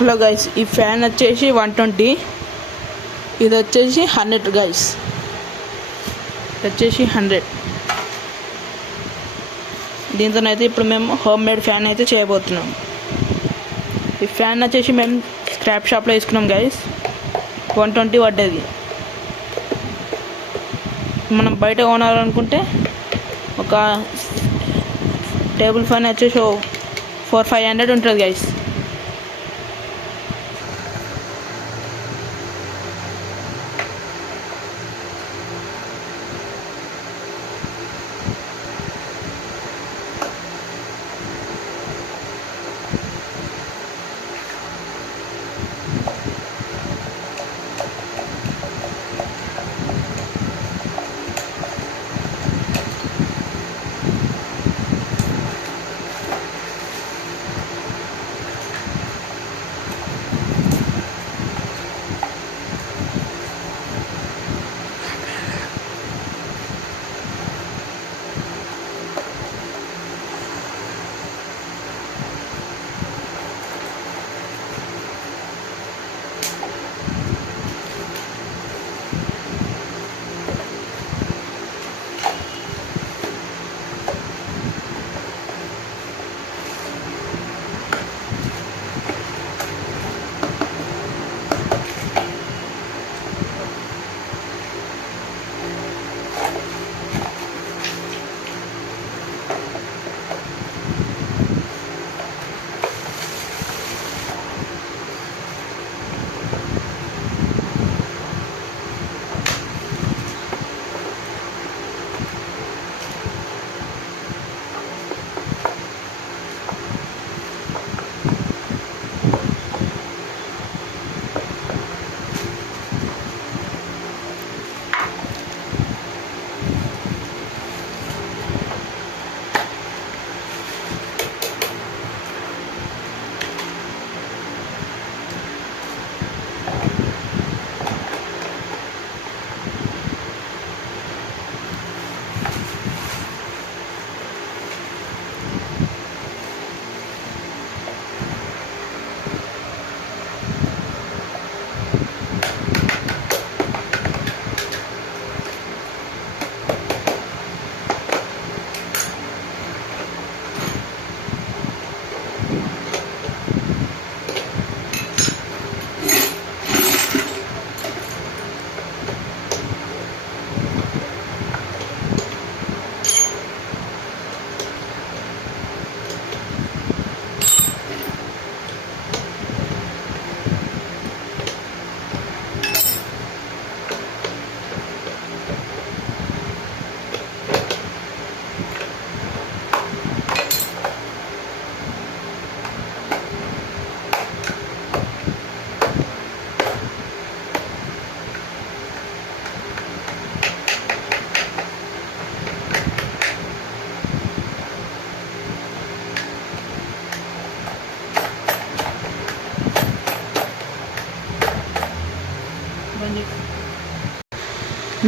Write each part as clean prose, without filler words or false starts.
Hello guys, ఈ fan వచ్చేసి 120, ఇది వచ్చేసి 100 గైస్, ఇది వచ్చేసి 100. దీంతోనైతే ఇప్పుడు మేము హోమ్ మేడ్ ఫ్యాన్ అయితే చేయబోతున్నాం. ఈ ఫ్యాన్ వచ్చేసి మేము స్క్రాప్ షాప్లో వేసుకున్నాం గైస్, 120 పడ్డది. మనం బయట కొనాలనుకుంటే ఒక టేబుల్ ఫ్యాన్ వచ్చేసి 400-500 ఉంటుంది గైస్.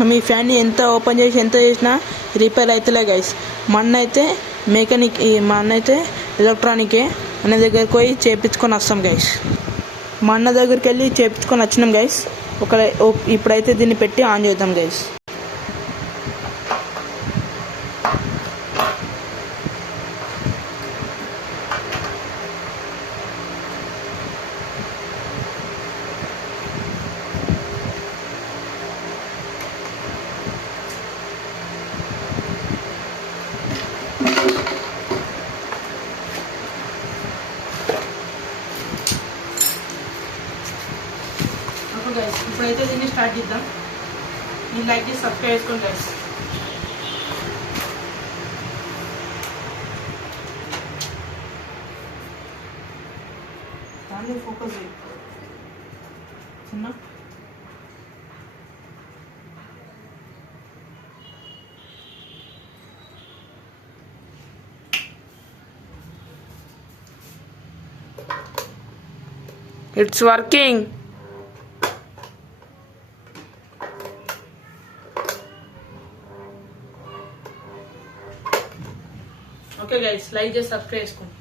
మేము ఈ ఫ్యాన్ని ఎంత ఓపెన్ చేసి ఎంత చేసినా రిపేర్ అవుతలే గైస్. మా అన్న అయితే మెకానిక్, మా అన్న అయితే ఎలక్ట్రానికే, అన్న దగ్గరికి పోయి చేయించుకొని వస్తాం గైస్. మా అన్న దగ్గరికి వెళ్ళి చేయించుకొని వచ్చినాం గైస్. ఇప్పుడైతే దీన్ని పెట్టి ఆన్ చేద్దాం గైస్. ఇప్పుడైతే దీన్ని స్టార్ట్ చేద్దాం. మీరు లైక్ చేసి సబ్స్క్రైబ్ చేసుకోండి గైస్. దాన్ని ఫోకస్ చిన్న it's working. Okay guys, like చేసి సబ్స్క్రైబ్ చేసుకోండి.